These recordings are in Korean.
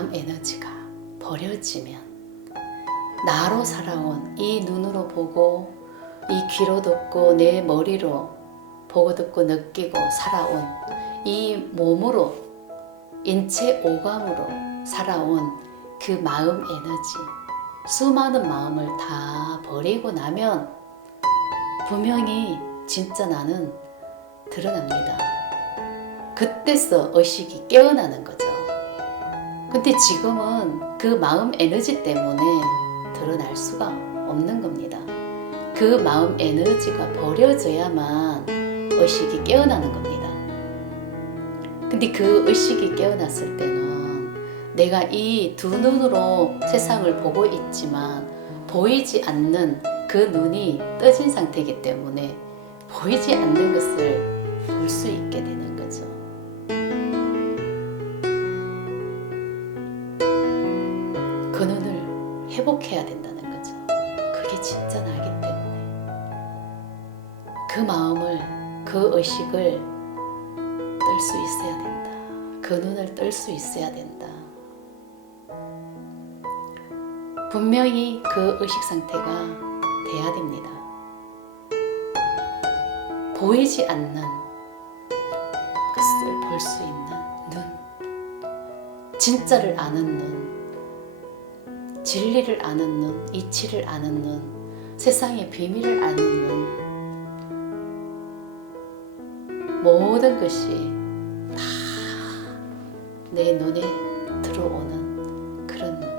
마음 에너지가 버려지면 나로 살아온 이 눈으로 보고 이 귀로 듣고 내 머리로 보고 듣고 느끼고 살아온 이 몸으로 인체 오감으로 살아온 그 마음 에너지, 수많은 마음을 다 버리고 나면 분명히 진짜 나는 드러납니다. 그때서 의식이 깨어나는 거죠. 근데 지금은 그 마음 에너지 때문에 드러날 수가 없는 겁니다. 그 마음 에너지가 버려져야만 의식이 깨어나는 겁니다. 근데 그 의식이 깨어났을 때는 내가 이 두 눈으로 세상을 보고 있지만 보이지 않는 그 눈이 떠진 상태이기 때문에 보이지 않는 것을 볼 수 있게 되는 거죠. 그 눈을 회복해야 된다는 거죠. 그게 진짜 나기 때문에 그 마음을, 그 의식을 뜰 수 있어야 된다. 그 눈을 뜰 수 있어야 된다. 분명히 그 의식 상태가 돼야 됩니다. 보이지 않는 것을 볼 수 있는 눈, 진짜를 아는 눈, 진리를 아는 눈, 이치를 아는 눈, 세상의 비밀을 아는 눈, 모든 것이 다 내 눈에 들어오는 그런 눈.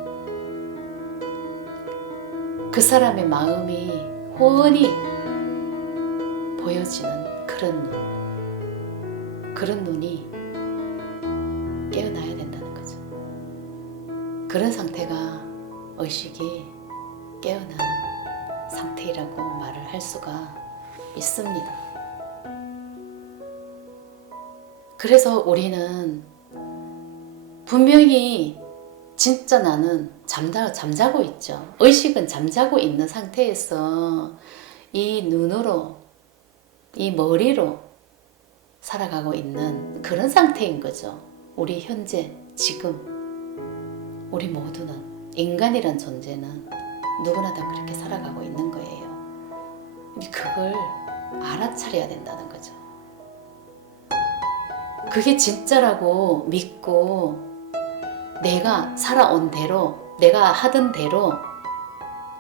그 사람의 마음이 훤히 보여지는 그런 눈. 그런 눈이 깨어나야 된다는 거죠. 그런 상태가 의식이 깨어난 상태라고 말을 할 수가 있습니다. 그래서 우리는 분명히 진짜 나는 잠자고 있죠. 의식은 잠자고 있는 상태에서 이 눈으로, 이 머리로 살아가고 있는 그런 상태인 거죠. 우리 현재, 지금, 우리 모두는, 인간이란 존재는 누구나 다 그렇게 살아가고 있는 거예요. 그걸 알아차려야 된다는 거죠. 그게 진짜라고 믿고 내가 살아온 대로, 내가 하던 대로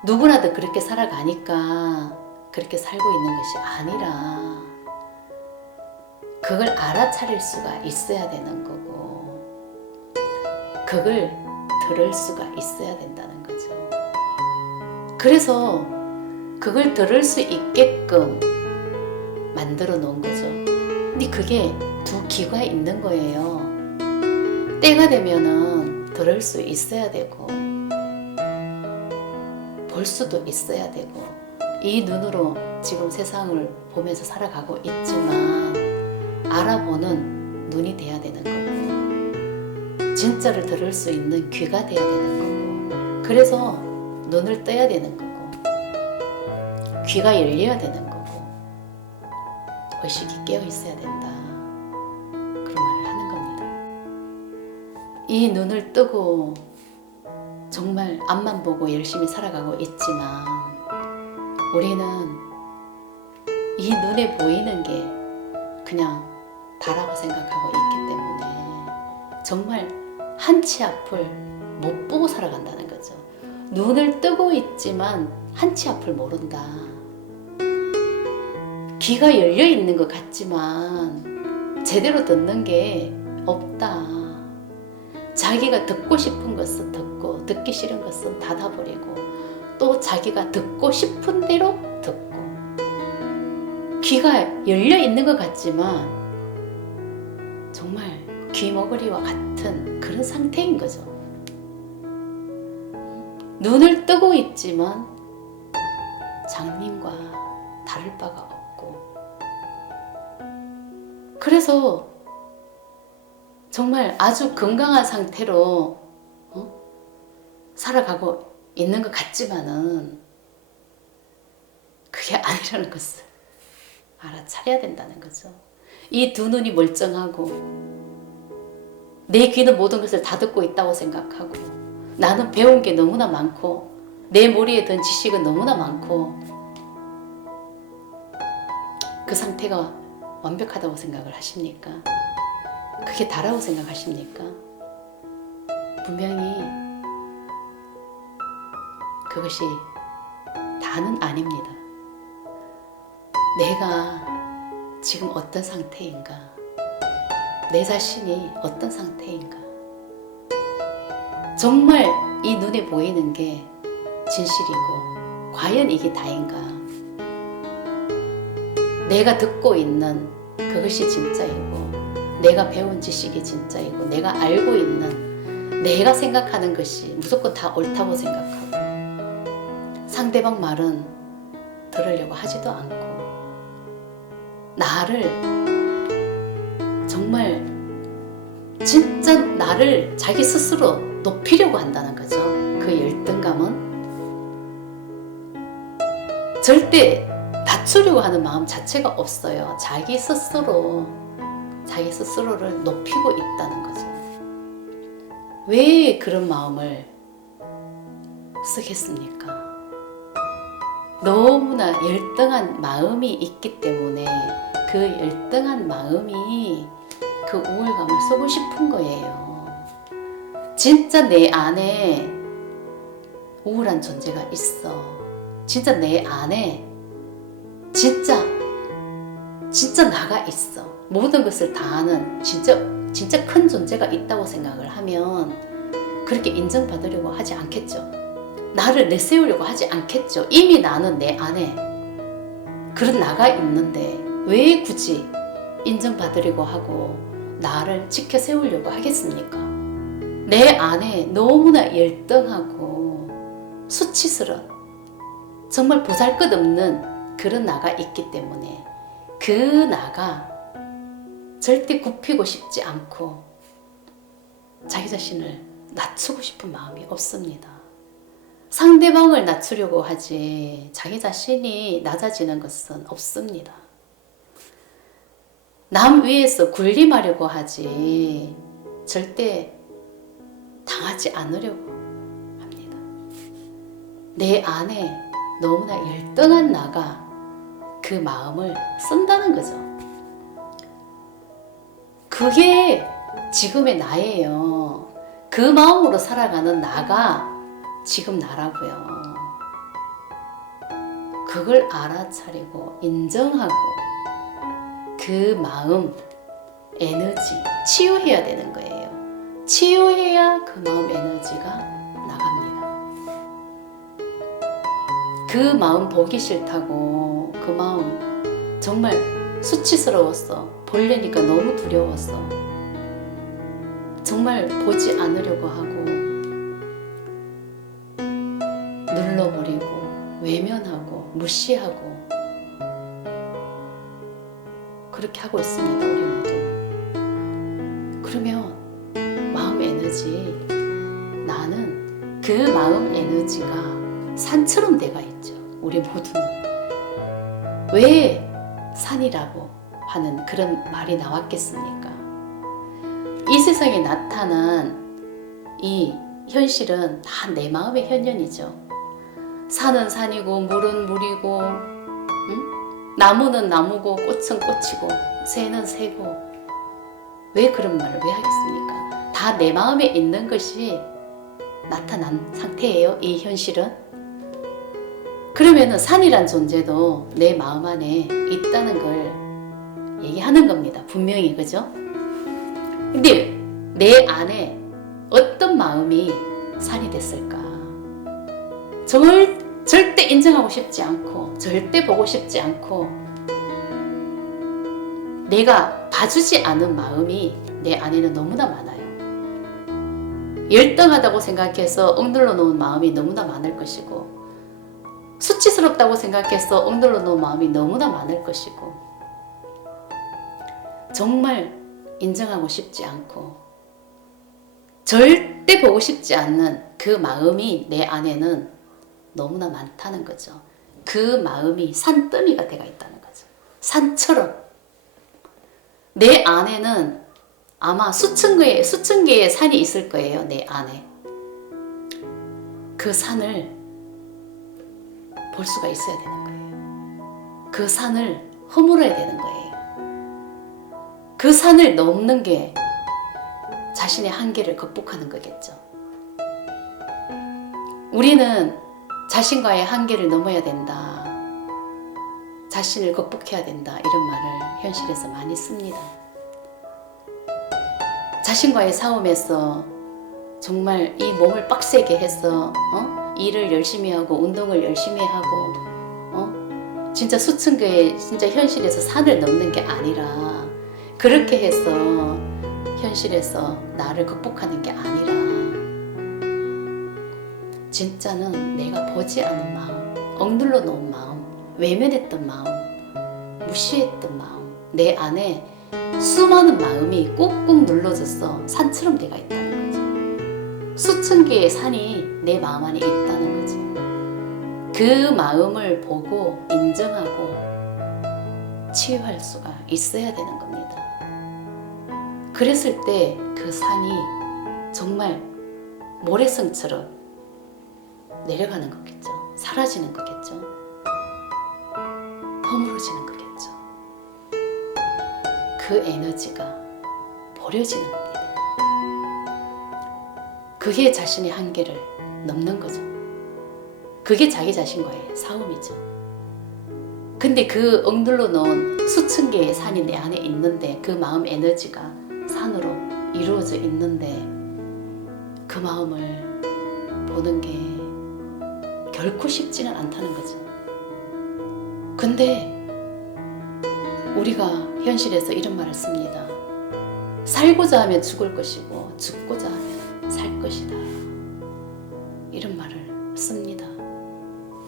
누구나 다 그렇게 살아가니까 그렇게 살고 있는 것이 아니라 그걸 알아차릴 수가 있어야 되는 거고 그걸 들을 수가 있어야 된다는 거죠. 그래서 그걸 들을 수 있게끔 만들어 놓은 거죠. 근데 그게 두 귀가 있는 거예요. 때가 되면은 들을 수 있어야 되고 볼 수도 있어야 되고 이 눈으로 지금 세상을 보면서 살아가고 있지만 알아보는 눈이 돼야 되는 거고 진짜를 들을 수 있는 귀가 돼야 되는 거고 그래서 눈을 떠야 되는 거고 귀가 열려야 되는 거고 의식이 깨어 있어야 된다. 그런 말을 하는 겁니다. 이 눈을 뜨고 정말 앞만 보고 열심히 살아가고 있지만 우리는 이 눈에 보이는 게 그냥 다라고 생각하고 있기 때문에 정말 한 치 앞을 못 보고 살아간다는 거죠. 눈을 뜨고 있지만 한 치 앞을 모른다. 귀가 열려 있는 것 같지만 제대로 듣는 게 없다. 자기가 듣고 싶은 것은 듣고 듣기 싫은 것은 닫아버리고 또 자기가 듣고 싶은 대로 듣고 귀가 열려 있는 것 같지만 정말 귀머거리와 같은 그런 상태인 거죠. 눈을 뜨고 있지만 장님과 다를 바가 없고 그래서 정말 아주 건강한 상태로 살아가고 있는 것 같지만은 그게 아니라는 것을 알아차려야 된다는 거죠. 이 두 눈이 멀쩡하고 내 귀는 모든 것을 다 듣고 있다고 생각하고 나는 배운 게 너무나 많고 내 머리에 든 지식은 너무나 많고 그 상태가 완벽하다고 생각을 하십니까? 그게 다라고 생각하십니까? 분명히 그것이 다는 아닙니다. 내가 지금 어떤 상태인가? 내 자신이 어떤 상태인가? 정말 이 눈에 보이는 게 진실이고 과연 이게 다인가? 내가 듣고 있는 그것이 진짜이고 내가 배운 지식이 진짜이고 내가 알고 있는 내가 생각하는 것이 무조건 다 옳다고 생각하고 상대방 말은 들으려고 하지도 않고 나를 정말 진짜 나를 자기 스스로 높이려고 한다는 거죠. 그 열등감은 절대 낮추려고 하는 마음 자체가 없어요. 자기 스스로를 높이고 있다는 거죠. 왜 그런 마음을 쓰겠습니까? 너무나 열등한 마음이 있기 때문에 그 열등한 마음이 그 우월감을 쏘고 싶은 거예요. 진짜 내 안에 우울한 존재가 있어. 진짜 내 안에 진짜 나가 있어. 모든 것을 다 아는 진짜 큰 존재가 있다고 생각을 하면 그렇게 인정받으려고 하지 않겠죠. 나를 내세우려고 하지 않겠죠. 이미 나는 내 안에 그런 나가 있는데 왜 굳이 인정받으려고 하고 나를 지켜 세우려고 하겠습니까? 내 안에 너무나 열등하고 수치스러운 정말 보잘것없는 그런 나가 있기 때문에 그 나가 절대 굽히고 싶지 않고 자기 자신을 낮추고 싶은 마음이 없습니다. 상대방을 낮추려고 하지 자기 자신이 낮아지는 것은 없습니다. 남 위에서 군림하려고 하지 절대 당하지 않으려고 합니다. 내 안에 너무나 열등한 나가 그 마음을 쓴다는 거죠. 그게 지금의 나예요. 그 마음으로 살아가는 나가 지금 나라고요. 그걸 알아차리고 인정하고 그 마음, 에너지 치유해야 되는 거예요. 치유해야 그 마음 에너지가 나갑니다. 그 마음 보기 싫다고 그 마음 정말 수치스러웠어. 보려니까 너무 두려웠어. 정말 보지 않으려고 하고 눌러버리고 외면하고 무시하고 그렇게 하고 있습니다. 우리 모두. 그러면 마음 에너지 나는 그 마음 에너지가 산처럼 돼가 있죠. 우리 모두는. 왜 산이라고 하는 그런 말이 나왔겠습니까? 이 세상에 나타난 이 현실은 다 내 마음의 현현이죠. 산은 산이고 물은 물이고 나무는 나무고 꽃은 꽃이고 새는 새고 왜 그런 말을 왜 하겠습니까? 다 내 마음에 있는 것이 나타난 상태예요. 이 현실은. 그러면은 산이란 존재도 내 마음 안에 있다는 걸 얘기하는 겁니다. 분명히. 그죠? 근데 내 안에 어떤 마음이 산이 됐을까? 절대 인정하고 싶지 않고 절대 보고 싶지 않고 내가 봐주지 않은 마음이 내 안에는 너무나 많아요. 열등하다고 생각해서 억눌러 놓은 마음이 너무나 많을 것이고 수치스럽다고 생각해서 억눌러 놓은 마음이 너무나 많을 것이고 정말 인정하고 싶지 않고 절대 보고 싶지 않는 그 마음이 내 안에는 너무나 많다는 거죠. 그 마음이 산더미가 되어 있다는 거죠. 산처럼 내 안에는 아마 수천 개의 산이 있을 거예요, 내 안에. 그 산을 볼 수가 있어야 되는 거예요. 그 산을 허물어야 되는 거예요. 그 산을 넘는 게 자신의 한계를 극복하는 거겠죠. 우리는 자신과의 한계를 넘어야 된다. 자신을 극복해야 된다. 이런 말을 현실에서 많이 씁니다. 자신과의 싸움에서 정말 이 몸을 빡세게 해서 일을 열심히 하고 운동을 열심히 하고 진짜 수천 개의 진짜 현실에서 산을 넘는 게 아니라 그렇게 해서 현실에서 나를 극복하는 게 아니라 진짜는 내가 보지 않은 마음, 억눌러 놓은 마음, 외면했던 마음, 무시했던 마음, 내 안에 수많은 마음이 꾹꾹 눌러져서 산처럼 내가 있다는 거죠. 수천 개의 산이 내 마음 안에 있다는 거죠. 그 마음을 보고 인정하고 치유할 수가 있어야 되는 겁니다. 그랬을 때 그 산이 정말 모래성처럼 내려가는 거겠죠. 사라지는 거겠죠. 허물어지는 거겠죠. 그 에너지가 버려지는 겁니다. 그게 자신의 한계를 넘는 거죠. 그게 자기 자신과의 싸움이죠. 근데 그 억눌러 놓은 수천 개의 산이 내 안에 있는데 그 마음 에너지가 산으로 이루어져 있는데 그 마음을 보는 게 결코 쉽지는 않다는 거죠. 근데 우리가 현실에서 이런 말을 씁니다. 살고자 하면 죽을 것이고 죽고자 하면 살 것이다. 이런 말을 씁니다.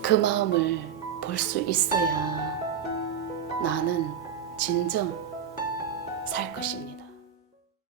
그 마음을 볼 수 있어야 나는 진정 살 것입니다.